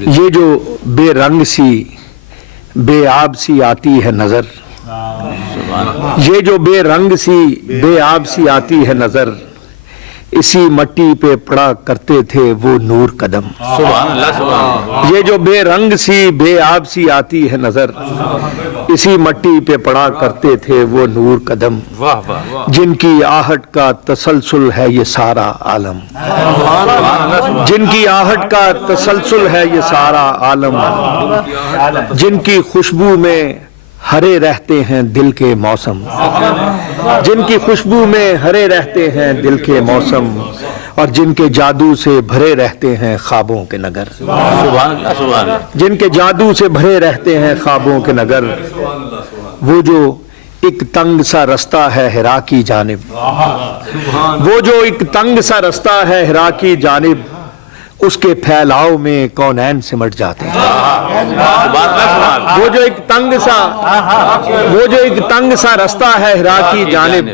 یہ جو بے رنگ سی بے آب سی آتی ہے نظر، یہ جو بے رنگ سی بے آب سی آتی ہے نظر، اسی مٹی پہ پڑا کرتے تھے وہ نور قدم۔ سبحان اللہ سبحان اللہ۔ یہ جو بے رنگ سی بے آب سی آتی ہے نظر، اسی مٹی پہ پڑا کرتے تھے وہ نور قدم، واہ واہ، جن کی آہٹ کا تسلسل ہے یہ سارا عالم، جن کی آہٹ کا تسلسل ہے یہ سارا عالم، جن کی خوشبو میں ہرے رہتے ہیں دل کے موسم، جن کی خوشبو میں ہرے رہتے ہیں دل کے موسم، اور جن کے جادو سے بھرے رہتے ہیں خوابوں کے نگر، سبحان اللہ سبحان اللہ۔ جن کے جادو سے بھرے رہتے ہیں خوابوں کے نگر، وہ جو ایک تنگ سا رستہ ہے ہرا کی جانب، وہ جو ایک تنگ سا رستہ ہے ہرا کی جانب، اس کے پھیلاؤ میں کونین سمٹ جاتے ہیں۔ وہ جو ایک تنگ سا رستہ ہے ہرا کی جانب،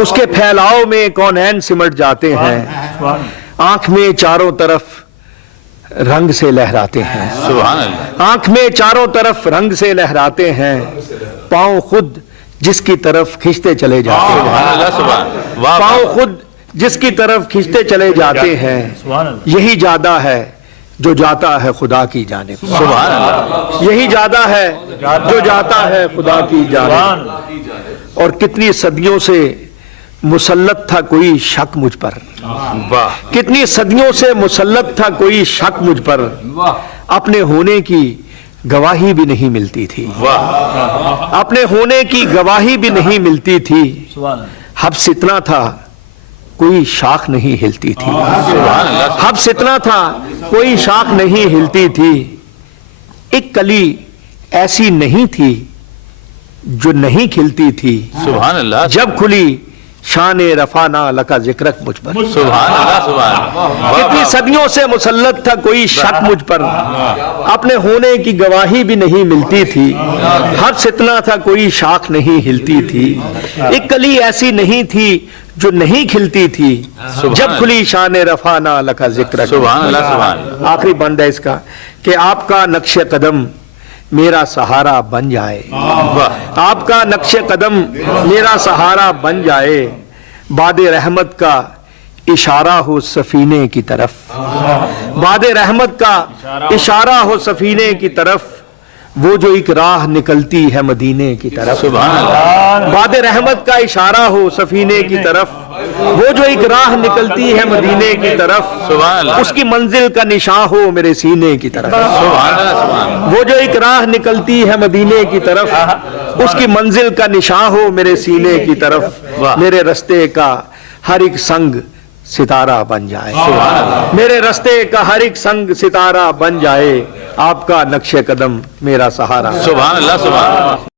اس کے پھیلاؤ میں کونین سمٹ جاتے ہیں، آنکھ میں چاروں طرف رنگ سے لہراتے ہیں، سبحان اللہ۔ آنکھ میں چاروں طرف رنگ سے لہراتے ہیں، پاؤں خود جس کی طرف کھنچتے چلے جاتے ہیں، سبحان اللہ سبحان اللہ۔ واہ واہ، پاؤں خود جس کی طرف کھنچتے چلے جاتے ہیں، یہی جادہ ہے جو جاتا ہے خدا کی جانب، سبحان اللہ۔ یہی جادہ ہے جو جاتا ہے خدا کی جانب، اور کتنی صدیوں سے مسلط تھا کوئی شک مجھ پر، واہ، کتنی صدیوں سے مسلط تھا کوئی شک مجھ پر، اپنے ہونے کی گواہی بھی نہیں ملتی تھی، واہ، اپنے ہونے کی گواہی بھی نہیں ملتی تھی، حبس اتنا تھا کوئی شاخ نہیں ہلتی تھی، سبحان اللہ۔ حبس اتنا تھا کوئی شاخ نہیں ہلتی تھی، ایک کلی ایسی نہیں تھی جو نہیں کھلتی تھی، سبحان اللہ جب کھلی شان رفعنا لکا ذکرک مجھ پر، سبحان اللہ سبحان اللہ۔ کتنی صدیوں سے مسلط تھا کوئی شک مجھ پر، اپنے ہونے کی گواہی بھی نہیں ملتی تھی، حبس اتنا تھا کوئی شاخ نہیں ہلتی تھی، ایک کلی ایسی نہیں تھی جو نہیں کھلتی تھی، جب کھلی شان رفعنا لکا ذکرک۔ سبحان اللہ سبحان اللہ۔ آخری بند ہے اس کا کہ آپ کا نقش قدم میرا سہارا بن جائے، واہ، آپ کا نقش قدم میرا سہارا بن جائے، باد رحمت کا اشارہ ہو سفینے کی طرف، باد رحمت کا اشارہ ہو سفینے کی طرف، وہ جو ایک راہ نکلتی ہے مدینے کی طرف، سبحان اللہ۔ باد رحمت کا اشارہ ہو سفینے کی طرف، وہ جو ایک راہ نکلتی ہے مدینے کی طرف، سبحان اللہ۔ اس کی منزل کا نشاں ہو میرے سینے کی طرف، سبحان اللہ سبحان اللہ۔ وہ جو ایک راہ نکلتی ہے مدینے کی طرف، اس کی منزل کا نشاں ہو میرے سینے کی طرف، میرے رستے کا ہر ایک سنگ ستارہ بن جائے، میرے رستے کا ہر ایک سنگ ستارہ بن جائے، آپ کا نقش قدم میرا سہارا۔ سبحان اللہ سبحان اللہ۔